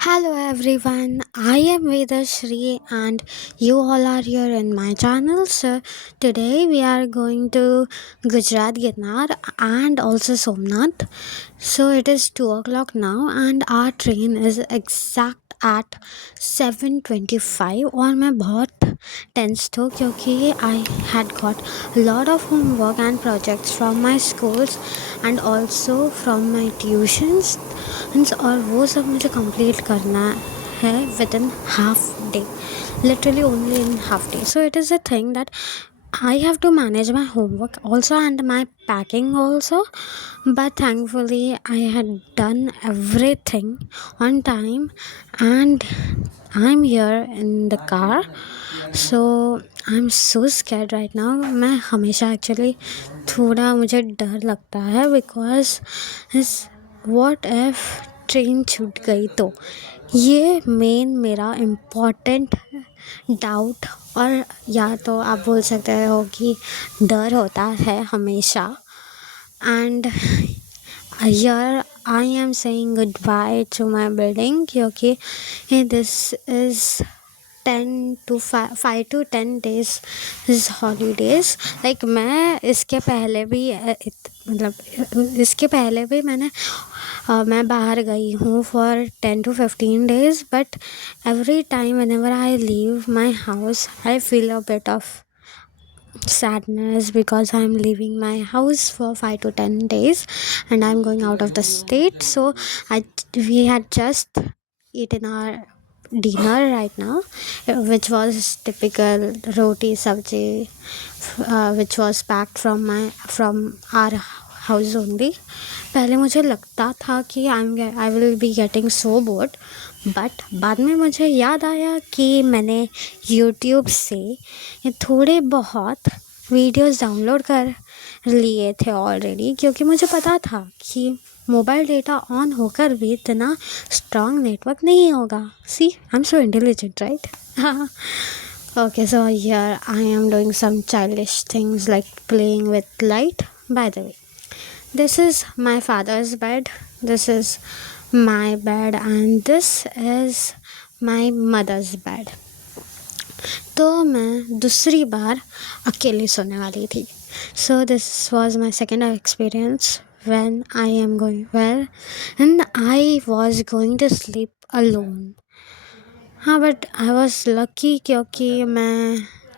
Hello everyone, I am Vedashri and you all are here in my channel. So today we are going to Gujarat Girnar and also Somnath. So it is 2 o'clock now and our train is exact at 7:25 और मैं बहुत tense तो क्योंकि I had got a lot of homework and projects from my schools and also from my tuitions और वो सब मुझे complete करना है with in half day, literally only in half day. So it is a thing that I have to manage my homework also and my packing also, but thankfully I had done everything on time and I'm here in the car. So I'm so scared right now. मैं हमेशा actually थोड़ा मुझे डर लगता है because what if train छूट गई तो ये मेन मेरा इम्पोर्टेंट डाउट और या तो आप बोल सकते हो कि डर होता है हमेशा. And here I am saying good bye to my building क्योंकि this is 5 to 10 days is holidays. Like मैं इसके पहले भी मतलब इसके पहले भी मैं बाहर गई हूँ for 10 to 15 days, but every time whenever I leave my house I feel a bit of sadness because I'm leaving my house for 5 to 10 days and I'm going out of the state. So we had just eaten our dinner right now, which was typical roti sabji, which was packed from our house only. पहले मुझे लगता था कि I will be getting so board, but बाद में मुझे याद आया कि मैंने यूट्यूब से ये थोड़े बहुत वीडियोस डाउनलोड कर लिए थे ऑलरेडी, क्योंकि मुझे पता था कि मोबाइल डेटा ऑन होकर भी इतना स्ट्रॉन्ग नेटवर्क नहीं होगा. See I am so intelligent right. Okay, so here I am doing some childish things like playing with light. By the way, this is my father's bed, this is my bed, and this is my mother's bed. तो मैं दूसरी बार अकेली सोने वाली थी. So this was my second experience when I am going well and I was going to sleep alone. हाँ, but I was lucky क्योंकि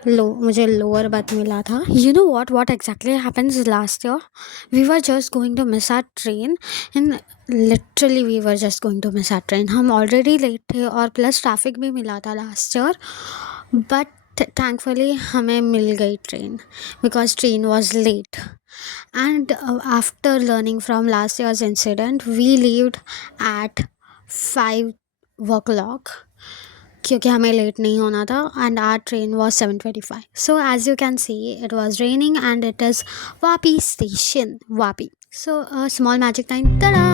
मुझे लोअर बर्थ मिला था. You know what exactly happens last year. We were just going to miss our train and literally we were just going to miss our train. हम already late थे और plus traffic भी मिला था last year, but thankfully हमें मिल गई train because train was late. And after learning from last years incident we leaved at 5 o'clock क्योंकि हमें लेट नहीं होना था and our train was 7:25. So as you can see it was raining and it is Vapi station Vapi. So small magic time, tada,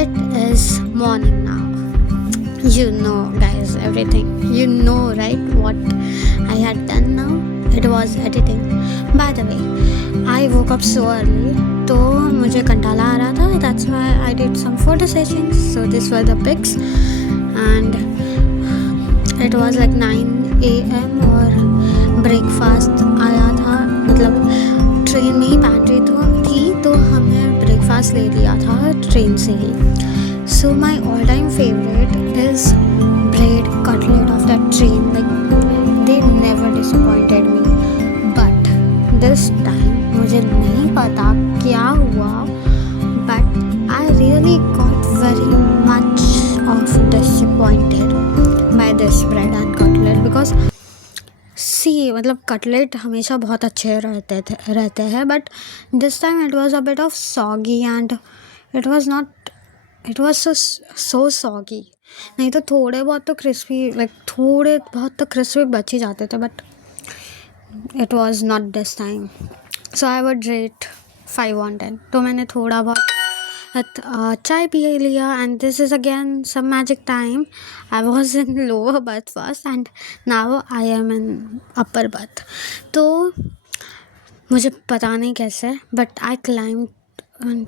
it is morning now. You know guys everything, you know right what I had done now. It was editing. By the way, I woke up so early तो मुझे कंटाला आ रहा था. That's why I did some photo sessions. So these were the pics and it was like 9 AM और breakfast आया था. मतलब train में ही pantry थी तो हमने ब्रेकफास्ट ले लिया था ट्रेन से ही. So my all time favourite is bread cutlet of that train. Like they never disappointed me, but this time मुझे नहीं पता क्या हुआ, but I really got very much of disappointed by this bread and cutlet because see मतलब cutlet हमेशा बहुत अच्छे रहते हैं but this time it was a bit of soggy and it was so soggy. नहीं तो थोड़े बहुत तो क्रिस्पी बच ही जाते थे, but it was not this time. So I would rate 5/10. तो मैंने थोड़ा बहुत चाय पी लिया and this is again some magic time. I was in lower berth first and now I am in upper berth. तो मुझे पता नहीं कैसे but I climb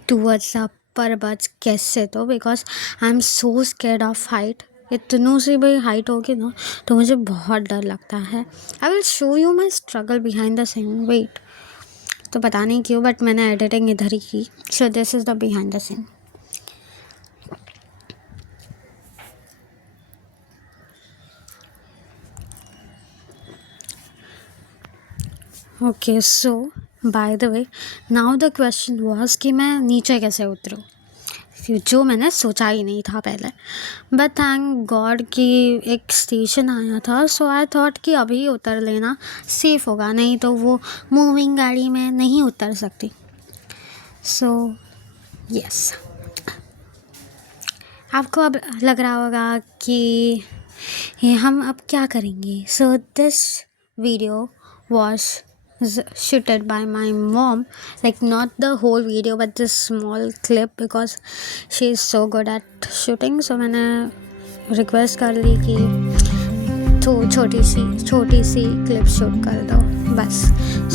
towards the पर बच कैसे तो, because I am so scared of height. इतनों से भी हाइट होगी ना तो मुझे बहुत डर लगता है। I will show you my struggle behind the scene, wait. तो पता नहीं क्यों बट मैंने एडिटिंग इधर ही की। So this is the behind the scene. Okay, so by the way now the question was कि मैं नीचे कैसे उतरूँ, जो मैंने सोचा ही नहीं था पहले। बट थैंक गॉड कि एक स्टेशन आया था, सो आई थॉट कि अभी उतर लेना सेफ़ होगा, नहीं तो वो मूविंग गाड़ी में नहीं उतर सकती। सो यस, आपको अब लग रहा होगा कि ये हम अब क्या करेंगे। So this video was shooted by my mom, like not the whole video but this small clip because she is so good at shooting. So मैंने रिक्वेस्ट कर ली कि तो छोटी सी क्लिप शूट कर दो बस।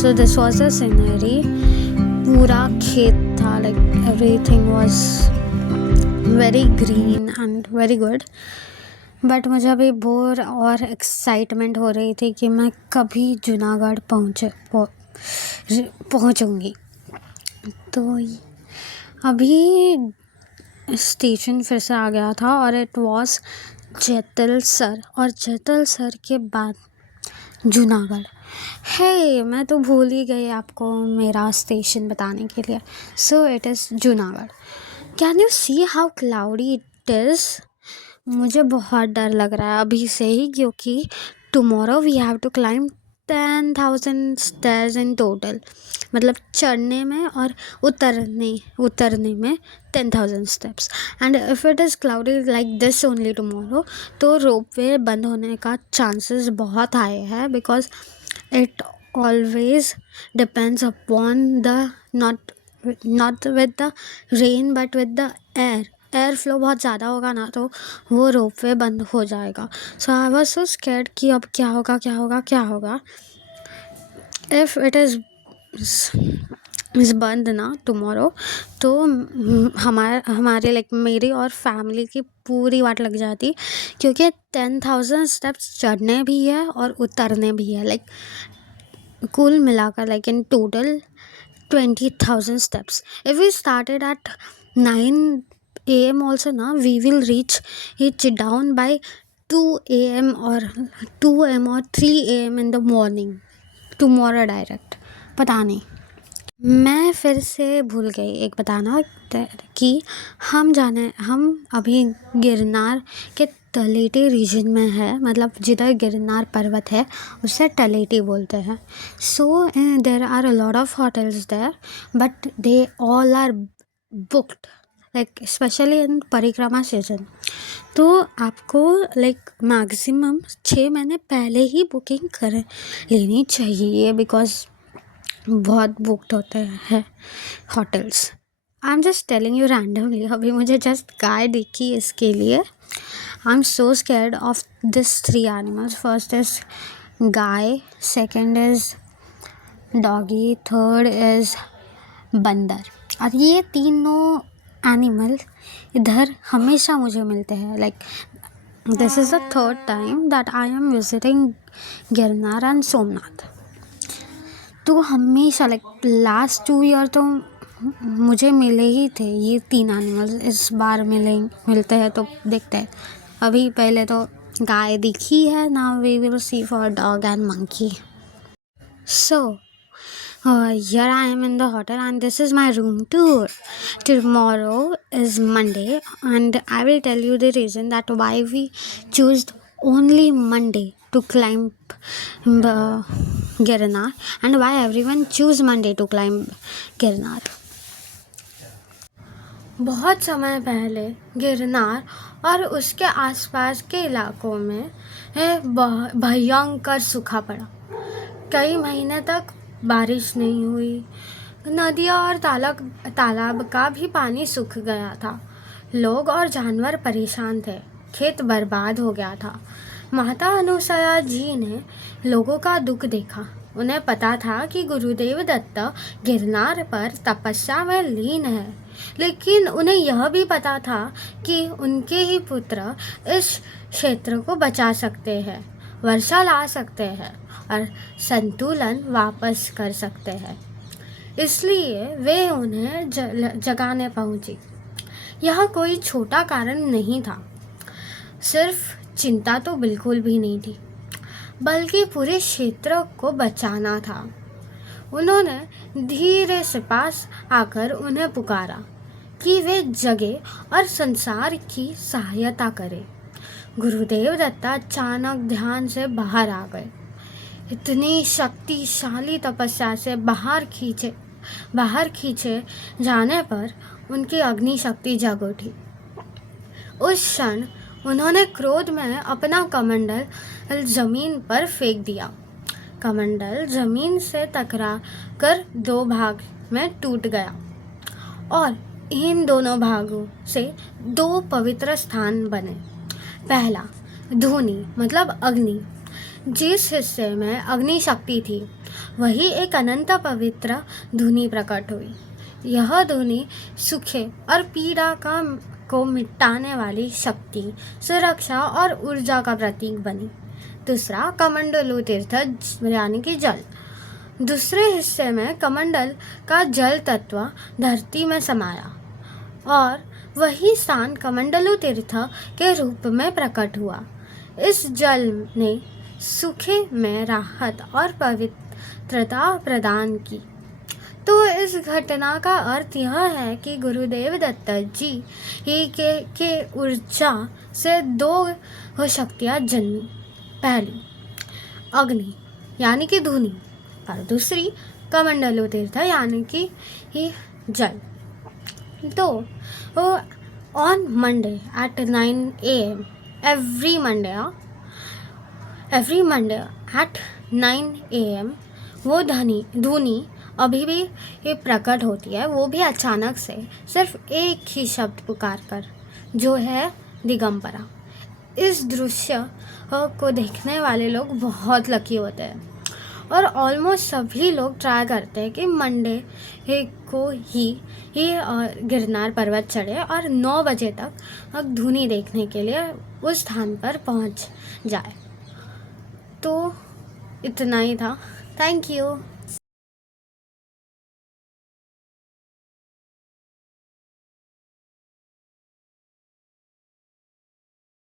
So this was the scenery, पूरा खेत था, like everything was very green and very good. But मुझे अभी बोर और एक्साइटमेंट हो रही थी कि मैं कभी जूनागढ़ पहुँचूँगी। तो अभी स्टेशन फिर से आ गया था और इट वॉज जेतलसर, और जेतलसर के बाद जूनागढ़। हे मैं तो भूल ही गई आपको मेरा स्टेशन बताने के लिए। So it is Junagadh. Can you see how cloudy it is? मुझे बहुत डर लग रहा है अभी से ही, क्योंकि tomorrow we have to climb 10,000 stairs in total. मतलब चढ़ने में और उतरने में 10,000 steps. And if it is cloudy like this only tomorrow, तो रोपवे बंद होने का चांसेस बहुत हाई है, because it always depends upon the not with the rain but with the air flow बहुत ज़्यादा होगा ना तो वो रोपवे बंद हो जाएगा। सो आई वॉज सो स्कैर्ड कि अब क्या होगा इफ़ इट इज़ बंद ना टुमारो, तो हमारे लाइक मेरी और फैमिली की पूरी वाट लग जाती, क्योंकि 10,000 स्टेप्स चढ़ने भी है और उतरने भी है, लाइक कुल मिलाकर like in total 20,000 steps. If we started at 9 a.m. also na, we will reach it down by 2 a.m. or 2 a.m. or 3 a.m. in the morning. Tomorrow direct. पता नहीं, मैं फिर से भूल गई एक बताना कि हम अभी गिरनार के तलेटी रीजन में है, मतलब जिधर गिरनार पर्वत है उसे तलेटी बोलते हैं। So there are a lot of hotels there but they all are booked, like especially in parikrama season. तो आपको लाइक मैक्सिमम 6 महीने पहले ही बुकिंग कर लेनी चाहिए, बिकॉज बहुत बुकड होते हैं hotels. I am just telling you randomly, अभी मुझे जस्ट गाय दिखी इसके लिए। आई am so scared of this 3 animals. First is guy, second is doggy, third is बंदर। और ये तीनों एनिमल इधर हमेशा मुझे मिलते हैं, like this is the third time that I am visiting Girnar and Somnath. तो हमेशा लाइक लास्ट 2 ईयर तो मुझे मिले ही थे ये 3 एनिमल्स, इस बार मिलते हैं तो देखते हैं। अभी पहले तो गाय दिखी है, now we will see for dog and monkey. So here I am in the hotel and this is my room tour. Tomorrow is Monday and I will tell you the reason that why we choose only Monday to climb Girnar and why everyone choose Monday to climb Girnar. बहुत समय पहले गिरनार और उसके आसपास के इलाकों में भयंकर सूखा पड़ा। कई महीने तक बारिश नहीं हुई, नदियाँ और तालाब का भी पानी सूख गया था। लोग और जानवर परेशान थे, खेत बर्बाद हो गया था। माता अनुसया जी ने लोगों का दुख देखा उन्हें पता था कि गुरुदेव दत्त गिरनार पर तपस्या में लीन है, लेकिन उन्हें यह भी पता था कि उनके ही पुत्र इस क्षेत्र को बचा सकते हैं, वर्षा ला सकते हैं और संतुलन वापस कर सकते हैं। इसलिए वे उन्हें जगाने पहुंची। यह कोई छोटा कारण नहीं था, सिर्फ चिंता तो बिल्कुल भी नहीं थी, बल्कि पूरे क्षेत्र को बचाना था। उन्होंने धीरे से पास आकर उन्हें पुकारा कि वे जगे और संसार की सहायता करें। गुरुदेव दत्ता अचानक ध्यान से बाहर आ गए। इतनी शक्तिशाली तपस्या से बाहर खींचे जाने पर उनकी अग्नि शक्ति जग उठी। उस क्षण उन्होंने क्रोध में अपना कमंडल जमीन पर फेंक दिया। कमंडल जमीन से टकरा कर 2 भाग में टूट गया और इन दोनों भागों से 2 पवित्र स्थान बने। पहला, धूनी मतलब अग्नि। जिस हिस्से में अग्नि शक्ति थी, वही एक अनंत पवित्र धूनी प्रकट हुई। यह धूनी सुखे और पीड़ा को मिटाने वाली शक्ति, सुरक्षा और ऊर्जा का प्रतीक बनी। दूसरा, कमंडलु तीर्थ यानी कि जल। दूसरे हिस्से में कमंडल का जल तत्व धरती में समाया और वही स्थान कमंडलु तीर्थ के रूप में प्रकट हुआ। इस जल ने सूखे में राहत और पवित्रता प्रदान की। तो इस घटना का अर्थ यह है कि गुरुदेव दत्त जी के ऊर्जा से 2 शक्तियाँ जन्मी। पहली अग्नि यानी कि धूनी और दूसरी कमंडलु तीर्थ यानी कि जल। तो on Monday at 9 AM every Monday at 9 AM वो धूनी अभी भी ये प्रकट होती है, वो भी अचानक से सिर्फ एक ही शब्द पुकार कर, जो है दिगंबरा। इस दृश्य को देखने वाले लोग बहुत लकी होते हैं और ऑलमोस्ट सभी लोग ट्राई करते हैं कि मंडे को ही गिरनार पर्वत चढ़े और 9 बजे तक धूनी देखने के लिए उस स्थान पर पहुंच जाए। तो इतना ही था। Thank you.